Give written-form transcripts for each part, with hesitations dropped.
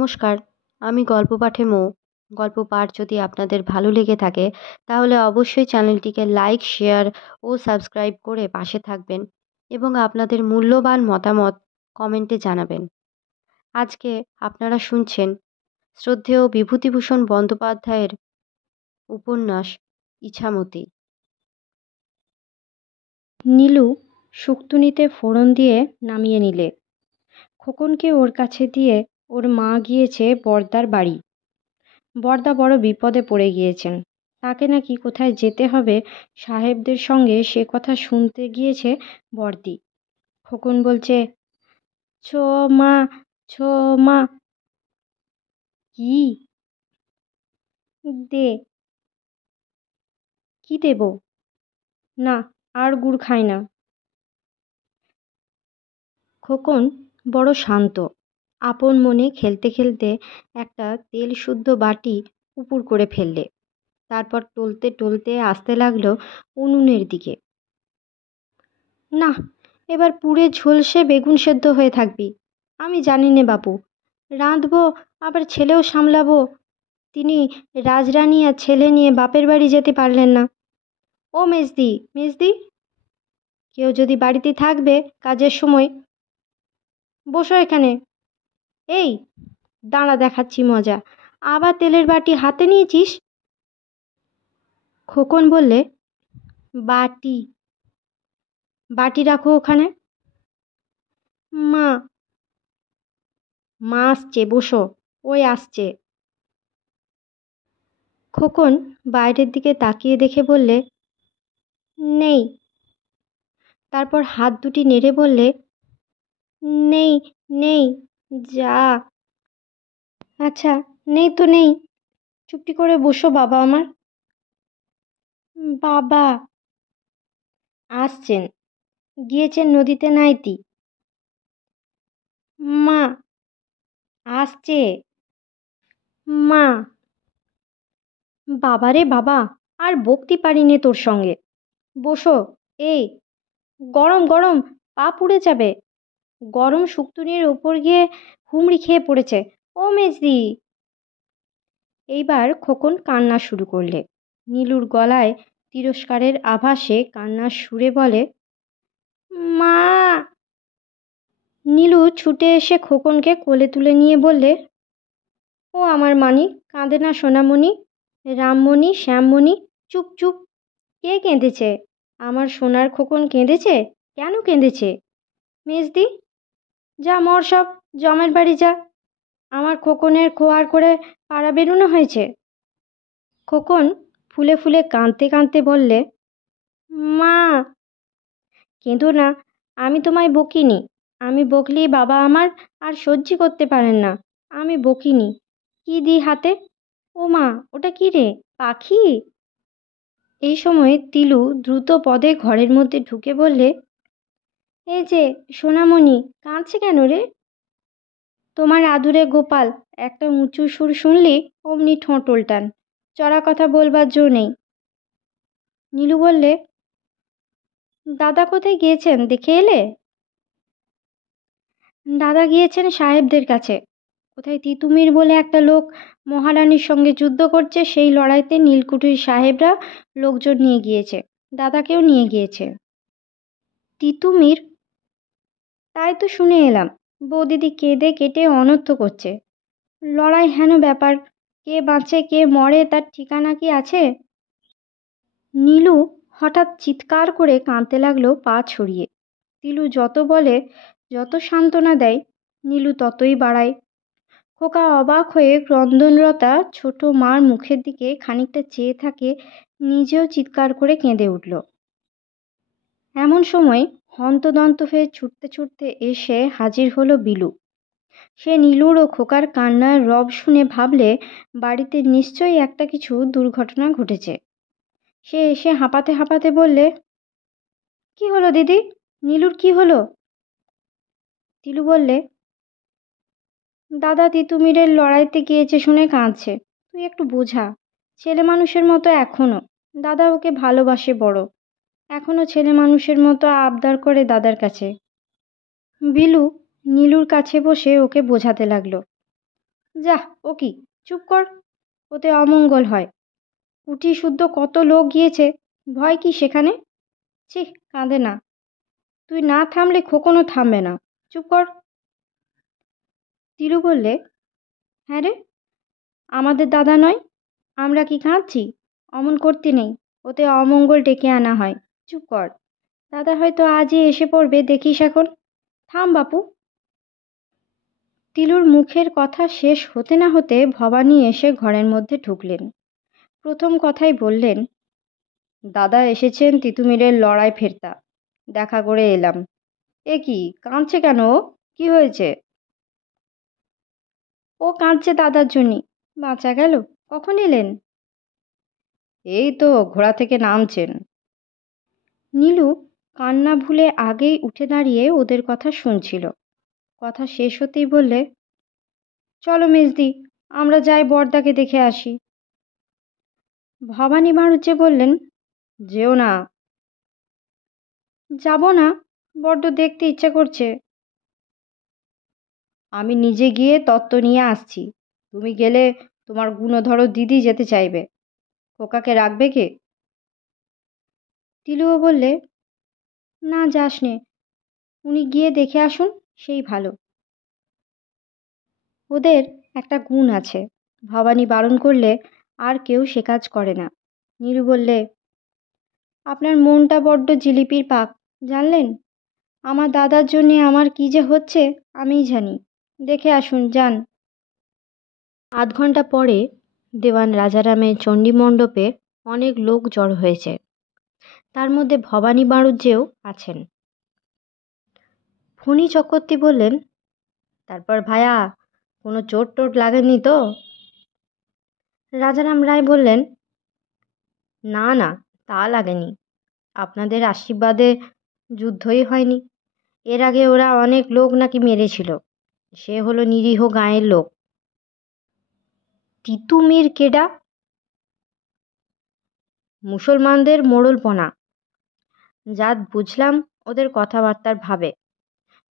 নমস্কার, আমি গল্প পাঠে মৌ। গল্প পাঠ যদি আপনাদের ভালো লেগে থাকে তাহলে অবশ্যই চ্যানেলটিকে লাইক, শেয়ার ও সাবস্ক্রাইব করে পাশে থাকবেন এবং আপনাদের মূল্যবান মতামত কমেন্টে জানাবেন। আজকে আপনারা শুনছেন শ্রদ্ধেয় বিভূতিভূষণ বন্দ্যোপাধ্যায়ের উপন্যাস ইছামতী। নীলু শুকতুনিতে ফোড়ন দিয়ে নামিয়ে নিলে। খোকনকে ওর কাছে দিয়ে ওর মা গিয়েছে বড়দার বাড়ি। বড়দা বড় বিপদে পড়ে গিয়েছেন। তাকে নাকি কোথায় যেতে হবে সাহেবদের সঙ্গে, সে কথা শুনতে গিয়েছে বড়দি। খোকন বলছে, ছো মা, ছো মা। কি দে? কি দেব? না, আর গুড় খাই না। খোকন বড় শান্ত। আপন মনে খেলতে খেলতে একটা তেল শুদ্ধ বাটি উপুর করে ফেললে। তারপর টলতে টলতে আসতে লাগলো উনুনের দিকে। না, এবার পুড়ে ঝলসে বেগুন সেদ্ধ হয়ে থাকবি। আমি জানি নে বাপু, রাঁধবো আবার ছেলেও সামলাবো। তিনি রাজরানী আর ছেলে নিয়ে বাপের বাড়ি যেতে পারলেন না। ও মেজদি, মেজদি, কেউ যদি বাড়িতে থাকবে কাজের সময়, বসো এখানে। এই দাঁড়া, দেখাচ্ছি মজা। আবার তেলের বাটি হাতে নিয়েছিস? খোকন বললে, বাটি, বাটি রাখো ওখানে। মা, মা আসছে, বসো, ওই আসছে। খোকন বাইরের দিকে তাকিয়ে দেখে বললে, নেই। তারপর হাত দুটি নেড়ে বললে, নেই, নেই, যা। আচ্ছা, নেই তো নেই, চুপটি করে বসো বাবা আমার। বাবা আসছেন, গিয়েছেন নদীতে নাইতি। মা আসছে। মা, বাবারে বাবা, আর বকতে পারি নে তোর সঙ্গে। বসো। এই গরম গরম, পা পুড়ে যাবে। গরম শুকতুনির ওপর গিয়ে হুমড়ি খেয়ে পড়েছে। ও মেজদি। এইবার খোকন কান্না শুরু করলে। নীলুর গলায় তিরস্কারের আভাসে কান্নার সুরে বলে, মা। নীলু ছুটে এসে খোকনকে কোলে তুলে নিয়ে বললে, ও আমার মানিক, কাঁদে না সোনামণি, রামমণি, শ্যামমণি, চুপ চুপ। কে কেঁদেছে? আমার সোনার খোকন কেঁদেছে? কেন কেঁদেছে? মেজদি, যা মর সব, জমের বাড়ি যা। আমার খোকনের খোয়ার করে পাড়া বেরোনো হয়েছে। খোকন ফুলে ফুলে কাঁদতে কাঁদতে বললে, মা। কেঁদো না, আমি তোমায় বকিনি। আমি বকলেই বাবা আমার আর সহ্য করতে পারেন না। আমি বকিনি। কি দিই হাতে? ও মা, ওটা কি রে, পাখি? এই সময় তিলু দ্রুত পদে ঘরের মধ্যে ঢুকে বললে, এই যে সোনামণি, কাঁদছে কেন রে? তোমার আদুরে গোপাল একটা উঁচু সুর শুনলি অমনি ঠোঁট উল্টান, চড়া কথা বলবার জো নেই। নীলু বললে, দাদা কোথায় গিয়েছেন, দেখে এলে? দাদা গিয়েছেন সাহেবদের কাছে। কোথায় তিতুমির বলে একটা লোক মহারানীর সঙ্গে যুদ্ধ করছে, সেই লড়াইতে নীলকুঠির সাহেবরা লোকজন নিয়ে গিয়েছে, দাদাকেও নিয়ে গিয়েছে। তিতুমির? তাই তো শুনে এলাম। বৌদিদি কেঁদে কেটে অনর্থ করছে। লড়াই হেন ব্যাপার, কে বাঁচে কে মরে তার ঠিকানা কি আছে? নীলু হঠাৎ চিৎকার করে কাঁদতে লাগলো পা ছড়িয়ে। তিলু যত বলে, যত সান্ত্বনা দেয়, নীলু ততই বাড়ায়। খোকা অবাক হয়ে ক্রন্দনরতা ছোট মার মুখের দিকে খানিকটা চেয়ে থাকে, নিজেও চিৎকার করে কেঁদে উঠল। এমন সময় হন্তদন্ত হয়ে ছুটতে ছুটতে এসে হাজির হলো বিলু। সে নীলুর ও খোকার কান্নার রব শুনে ভাবলে বাড়িতে নিশ্চয়ই একটা কিছু দুর্ঘটনা ঘটেছে। সে এসে হাঁপাতে হাঁপাতে বললে, কি হলো দিদি, নীলুর কি হলো? তিলু বললে, দাদা তিতুমিরের লড়াইতে গিয়েছে শুনে কাঁদছে। তুই একটু বোঝা, ছেলে মানুষের মতো এখনো। দাদা ওকে ভালোবাসে বড়, এখনো ছেলে মানুষের মতো আবদার করে দাদার কাছে। বিলু নীলুর কাছে বসে ওকে বোঝাতে লাগলো। যাহ, ও কি, চুপ কর, ওতে অমঙ্গল হয়। কুটি শুদ্ধ কত লোক গিয়েছে, ভয় কি সেখানে? ছি, কাঁদে না। তুই না থামলে খোকনও থামবে না। চুপ কর। তিলু বললে, হ্যাঁ রে, আমাদের দাদা নয়, আমরা কি কাঁদছি? অমন করতে নেই, ওতে অমঙ্গল ডেকে আনা হয়। চুপ কর, দাদা হয়তো আজই এসে পড়বে, দেখিস এখন। থাম বাপু। তিলুর মুখের কথা শেষ হতে না হতে ভবানী এসে ঘরের মধ্যে ঢুকলেন। প্রথম কথাই বললেন, দাদা এসেছেন তিতুমিরের লড়াই ফেরতা, দেখা করে এলাম। এ কি, কাঁদছে কেন ও? কি হয়েছে? ও কাঁদছে দাদার জন্যই। বাঁচা গেল। কখন এলেন? এই তো ঘোড়া থেকে নামছেন। নীলু কান্না ভুলে আগেই উঠে দাঁড়িয়ে ওদের কথা শুনছিল। কথা শেষ হতেই বললে, চলো মেজদি, আমরা যাই বড়দাকে দেখে আসি। ভবানী বাড়ুজ্জে বললেন, যেও না। যাব না, বড্ড দেখতে ইচ্ছে করছে। আমি নিজে গিয়ে তত্ত্ব নিয়ে আসছি। তুমি গেলে তোমার গুণধর দিদি যেতে চাইবে। খোকাকে রাখবে কে? তিলুও বললে, না যাস নে, উনি গিয়ে দেখে আসুন, সেই ভালো। ওদের একটা গুণ আছে, ভবানী বারণ করলে আর কেউ সে কাজ করে না। নীলু বললে, আপনার মনটা বড্ড জিলিপির পাক, জানলেন? আমার দাদার জন্যে আমার কি যে হচ্ছে আমিই জানি। দেখে আসুন, যান। আধ ঘন্টা পরে দেওয়ান রাজারামের চণ্ডীমণ্ডপে অনেক লোক জড়ো হয়েছে। তার মধ্যে ভবানী বাড়ুজ্যেও আছেন। ফণী চক্রবর্তী বললেন, তারপর ভায়া, কোনো চোট টোট লাগেনি তো? রাজারাম রায় বললেন, না না, তা লাগেনি। আপনাদের আশীর্বাদে যুদ্ধই হয়নি। এর আগে ওরা অনেক লোক নাকি মেরেছিল। সে হলো নিরীহ গাঁয়ের লোক। তিতুমির কেডা? মুসলমানদের মোড়লপনা। জাত বুঝলাম ওদের কথাবার্তার ভাবে।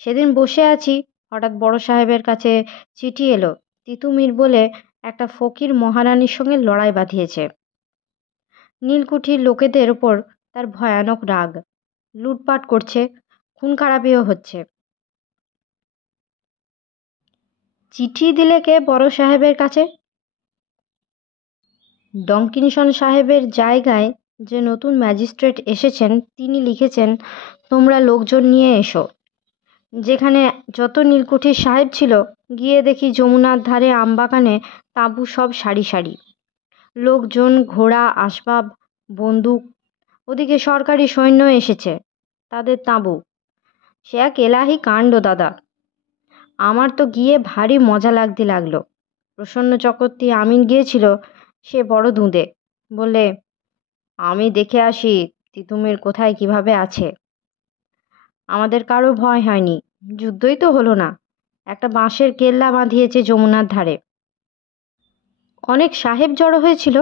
সেদিন বসে আছি, হঠাৎ বড় সাহেবের কাছে চিঠি এলো, তিতুমির বলে একটা ফকির মহারানীর সঙ্গে লড়াই বাঁধিয়েছে। নীলকুঠির লোকেদের ওপর তার ভয়ানক রাগ, লুটপাট করছে, খুন খারাপিও হচ্ছে। চিঠি দিলে কে বড় সাহেবের কাছে? ডঙ্কিনসন সাহেবের জায়গায় যে নতুন ম্যাজিস্ট্রেট এসেছেন তিনি লিখেছেন, তোমরা লোকজন নিয়ে এসো। যেখানে যত নীলকুঠির সাহেব ছিল, গিয়ে দেখি যমুনার ধারে আমবাগানে তাঁবু সব সারি সারি, লোকজন, ঘোড়া, আসবাব, বন্দুক। ওদিকে সরকারি সৈন্য এসেছে, তাদের তাঁবু। সে এক এলাহি কাণ্ড দাদা। আমার তো গিয়ে ভারী মজা লাগলো। প্রসন্ন চক্রবর্তী আমিন গিয়েছিল, সে বড় দুঁদে, বললে, আমি দেখে আসি তিতুমির কোথায় কিভাবে আছে। আমাদের কারো ভয় হয়নি, যুদ্ধই তো হলো না। একটা বাঁশের কেল্লা বাঁধিয়েছে যমুনার ধারে। অনেক সাহেব জড়ো হয়েছিল।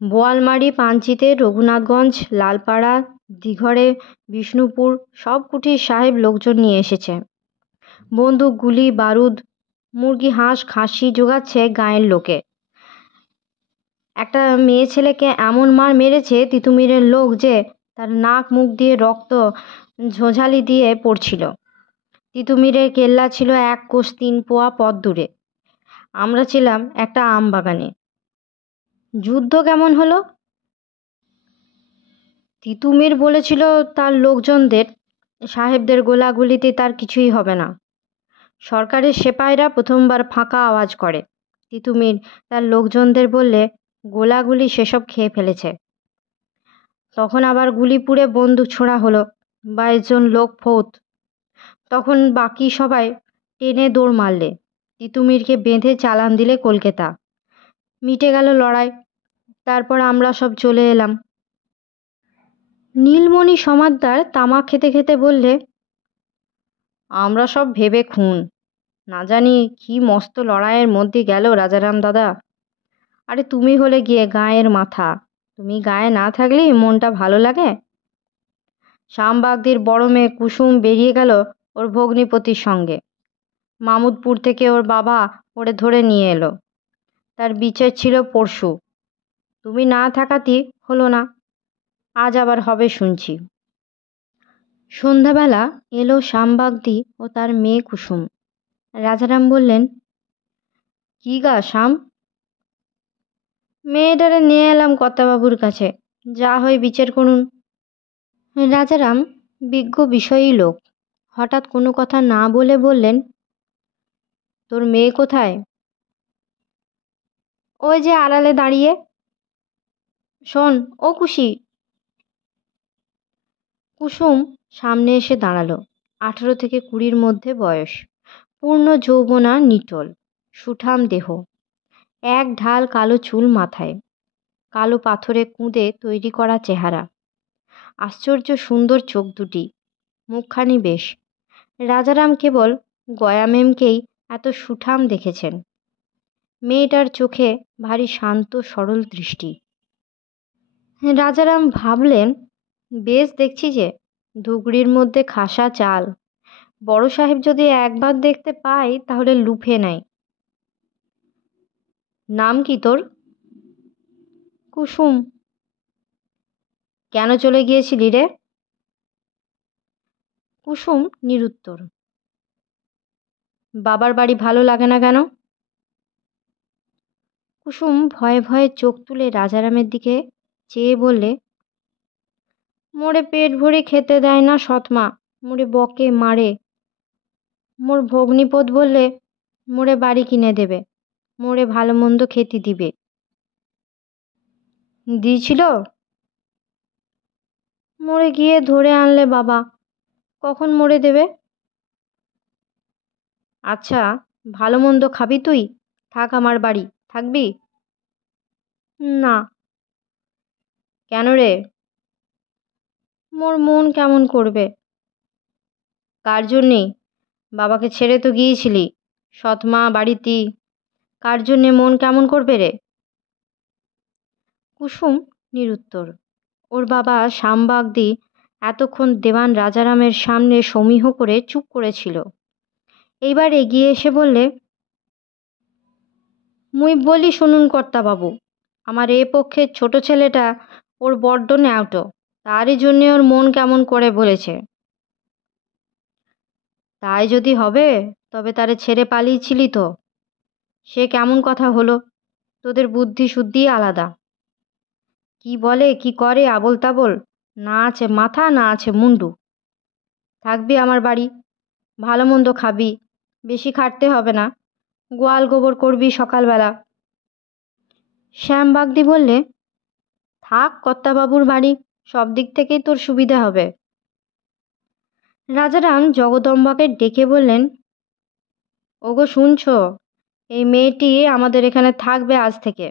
বোয়ালমারি, পাঞ্চিতে, রঘুনাথগঞ্জ, লালপাড়া, দিঘরে, বিষ্ণুপুর সব কুঠির সাহেব লোকজন নিয়ে এসেছে। বন্দুক, গুলি, বারুদ, মুরগি, হাঁস, খাসি জোগাচ্ছে গাঁয়ের লোকে। একটা মেয়ে ছেলেকে এমন মার মেরেছে তিতুমিরের লোক যে তার নাক মুখ দিয়ে রক্ত ঝোঝালি দিয়ে পড়ছিল। তিতুমিরের কেল্লা ছিল 1 কোষ 3 পোয়া পথ দূরে। আমরা ছিলাম একটা আম বাগানে। যুদ্ধ কেমন হলো? তিতুমির বলেছিল তার লোকজনদের, সাহেবদের গোলাগুলিতে তার কিছুই হবে না। সরকারের সেপাইরা প্রথমবার ফাঁকা আওয়াজ করে। তিতুমির তার লোকজনদের বললে, গোলাগুলি সেসব খেয়ে ফেলেছে। তখন আবার গুলি পুড়ে বন্দুক ছোড়া হলো, 22 জন লোক ফৌত। তখন বাকি সবাই টেনে দৌড় মারলে, তিতুমিরকে বেঁধে চালান দিলে কলকাতা। মিটে গেল লড়াই। তারপর আমরা সব চলে এলাম। নীলমণি সমাদ্দার তামাক খেতে খেতে বললে, আমরা সব ভেবে খুন। না জানি কি মস্ত লড়াইয়ের মধ্যে গেল রাজারাম দাদা। আরে তুমি হলে গিয়ে গাঁয়ের মাথা, তুমি গায়ে না থাকলেই মনটা ভালো লাগে। শামবাগদির বড় মেয়ে কুসুম বেরিয়ে গেল ওর ভগ্নিপতির সঙ্গে। মামুদপুর থেকে ওর বাবা ওরে ধরে নিয়ে এলো। তার বিচার ছিল পরশু, তুমি না থাকাতে হলো না, আজ আবার হবে শুনছি। সন্ধ্যাবেলা এলো শ্যামবাগদি ও তার মেয়ে কুসুম। রাজারাম বললেন, কি গা শ্যাম? মেয়েটারে নিয়ে এলাম কর্তাবাবুর কাছে, যা হয় বিচার করুন। রাজারাম বিজ্ঞ বিষয়ী লোক, হঠাৎ কোনো কথা না বলে বললেন, তোর মেয়ে কোথায়? ওই যে আড়ালে দাঁড়িয়ে। শোন ও কুশি। কুসুম সামনে এসে দাঁড়ালো। 18 থেকে 20-র মধ্যে বয়স, পূর্ণ যৌবনা, নিটোল সুঠাম দেহ, এক ঢাল কালো চুল মাথায়, কালো পাথরে কুঁদে তৈরি করা চেহারা, আশ্চর্য সুন্দর চোখ দুটি, মুখখানি বেশ। রাজারাম কেবল গয়ামেমকেই এত সুঠাম দেখেছেন। মেয়েটার চোখে ভারী শান্ত সরল দৃষ্টি। রাজারাম ভাবলেন, বেশ দেখছি যে, ধুগড়ির মধ্যে খাসা চাল, বড় সাহেব যদি একবার দেখতে পাই তাহলে লুফে নেয়। নাম কি তোর? কুসুম। কেন চলে গিয়েছিলি রে? কুসুম নিরুত্তর। বাবার বাড়ি ভালো লাগে না কেন? কুসুম ভয়ে ভয়ে চোখ তুলে রাজারামের দিকে চেয়ে বললে, মোরে পেট ভরে খেতে দেয় না সৎমা, মোরে বকে মারে। মোর ভগ্নিপদ বললে মোরে বাড়ি কিনে দেবে, মোরে ভালো মন্দ খেতে দিবে। দিয়েছিল? মোরে গিয়ে ধরে আনলে বাবা, কখন মোরে দেবে? আচ্ছা, ভালো মন্দ খাবি তুই? থাক আমার বাড়ি, থাকবি? না। কেন রে? মোর মন কেমন করবে। কার জন্যে? বাবাকে ছেড়ে তো গিয়েছিলি, সৎমা বাড়িতে, কার জন্যে মন কেমন করবে রে? কুসুম নিরুত্তর। ওর বাবা শ্যামবাগদি এতক্ষণ দেওয়ান রাজারামের সামনে সমীহ করে চুপ করেছিল। এইবার এগিয়ে এসে বললে, মুই বলি শুনুন কর্তাবাবু, আমার এ পক্ষের ছোট ছেলেটা ওর বড্ড ন্যাওটো, তারই জন্যে ওর মন কেমন করে বলেছে। তাই যদি হবে তবে তারে ছেড়ে পালিয়েছিলি তো, সে কেমন কথা হলো? তোদের বুদ্ধি শুদ্ধি আলাদা। কি বলে কি করে আবোল তাবোল, না আছে মাথা না আছে মুন্ডু। থাকবি আমার বাড়ি, ভালো মন্দ খাবি, বেশি খাটতে হবে না, গোয়াল গোবর করবি সকালবেলা। শ্যামবাগদি বললে, থাক কর্তাবাবুর বাড়ি, সব দিক থেকেই তোর সুবিধা হবে। রাজারাম জগদম্বাকে ডেকে বললেন, ওগো শুনছ, এই মেয়েটি আমাদের এখানে থাকবে আজ থেকে।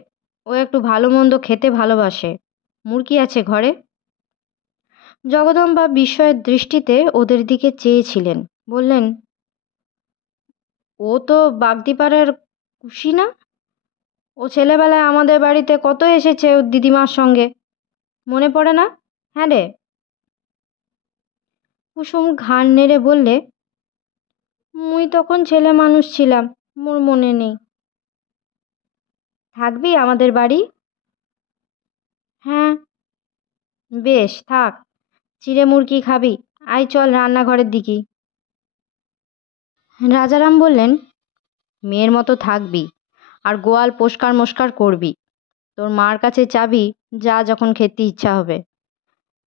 ও একটু ভালো মন্দ খেতে ভালোবাসে, মুরগি আছে ঘরে। জগদম্বা বিস্ময়ের দৃষ্টিতে ওদের দিকে চেয়েছিলেন। বললেন, ও তো বাগদিপাড়ার কুশি না? ও ছেলেবেলায় আমাদের বাড়িতে কত এসেছে ওর দিদিমার সঙ্গে, মনে পড়ে না? হ্যাঁ রে? কুসুম ঘাড় নেড়ে বললে, মুই তখন ছেলে মানুষ ছিলাম, মোর মনে নেই। থাকবি আমাদের বাড়ি? হ্যাঁ। বেশ থাক, চিড়ে মুরগি খাবি, আয় চল রান্নাঘরের দিকে। রাজারাম বললেন, মেয়ের মতো থাকবি, আর গোয়াল পরিষ্কার মস্কার করবি। তোর মার কাছে চাবি, যা যখন খেতে ইচ্ছা হবে।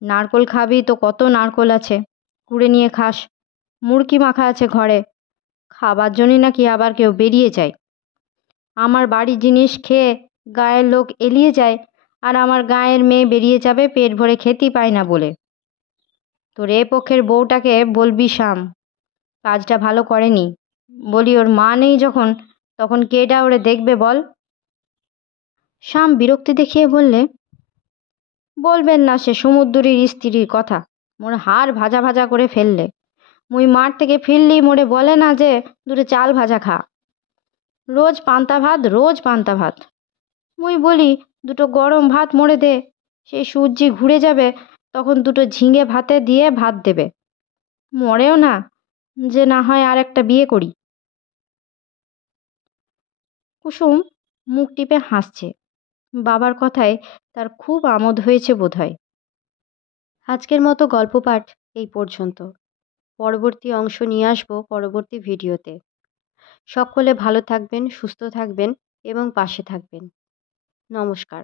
নারকোল খাবি তো কত নারকোল আছে, কুড়ে নিয়ে খাস। মুরগি মাখা আছে ঘরে, খাবার জন্যই নাকি আবার কেউ বেরিয়ে যায়। আমার বাড়ির জিনিস খেয়ে গায়ের লোক এলিয়ে যায়, আর আমার গায়ের মেয়ে বেরিয়ে যাবে পেট ভরে খেতেই পায় না বলে। তোর এ পক্ষের বউটাকে বলবি শ্যাম কাজটা ভালো করেনি, বলি ওর মা নেই যখন, তখন কেডা ওরে দেখবে বল? শ্যাম বিরক্তি দেখিয়ে বললে, বলবেন না সে সমুদ্রের স্ত্রীর কথা, মোর হাড় ভাজা ভাজা করে ফেললে। মুই মাঠ থেকে ফিরলি মোরে বলে না যে দুটো চাল ভাজা খা, রোজ পান্তা ভাত, রোজ পান্তা ভাত। মুই বলি দুটো গরম ভাত মোড়ে দে, সেই সূর্যি ঘুরে যাবে, তখন দুটো ঝিঙে ভাতে দিয়ে ভাত দেবে। মরেও না, যে না হয় আর একটা বিয়ে করি। কুসুম মুখ টিপে হাসছে। বাবার কথায় তার খুব আমোদ হয়েছে বোধহয়। আজকের মতো গল্প পাঠ এই পর্যন্ত। পরবর্তী অংশ নিয়ে আসবো পরবর্তী ভিডিওতে। সকলে ভালো থাকবেন, সুস্থ থাকবেন এবং পাশে থাকবেন। নমস্কার।